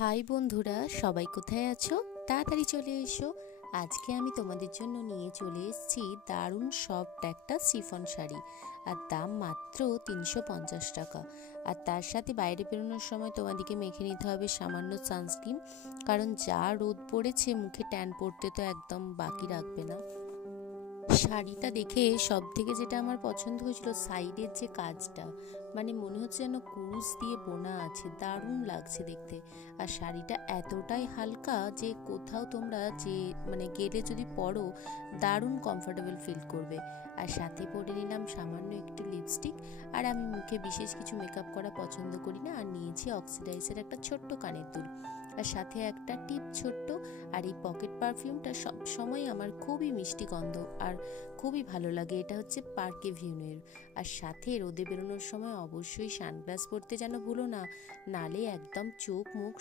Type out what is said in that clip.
High বন্ধুরা, সবাই কোথায় আছো? তাড়াতাড়ি চলে এসো। আজকে আমি তোমাদের জন্য নিয়ে চলে এসেছি দারুণ সফট একটা শিফন শাড়ি। আর দাম মাত্র 350 টাকা। আর তার সাথে বাইরে বেরোনোর সময় তোমাদেরকে মেখে নিতে হবে সামান্য সানস্ক্রিন, কারণ যা রোদ পড়েছে মুখে ট্যান পড়তে তো একদম বাকি রাখবে না। শাড়িটা দেখে সব থেকে যেটা আমার পছন্দ হয়েছিল সাইডের যে কাজটা, মানে মনে হচ্ছে যেন কুরুশ দিয়ে বোনা আছে, দারুণ লাগছে দেখতে। আর শাড়িটা এতটাই হালকা যে কোথাও তোমরা যে মানে গেলে যদি পরো দারুণ কমফোর্টেবল ফিল করবে। আর সাথে পরে নিলাম সামান্য একটু লিপস্টিক। আর আমি মুখে বিশেষ কিছু মেকআপ করা পছন্দ করি না, আর নিয়েছি অক্সিডাইজের একটা ছোট্ট কানের দুল, আর সাথে একটা টিপ ছোট্ট। আর এই পকেট পারফিউমটা সব সময় আমার খুবই মিষ্টি গন্ধ আর খুবই ভালো লাগে। এটা হচ্ছে পার্ক এভিনিউর। আর সাথে রোদে বেরোনোর সময় অবশ্যই সানগ্লাস পরতে যেন ভুলো না, নালে একদম চোখ মুখ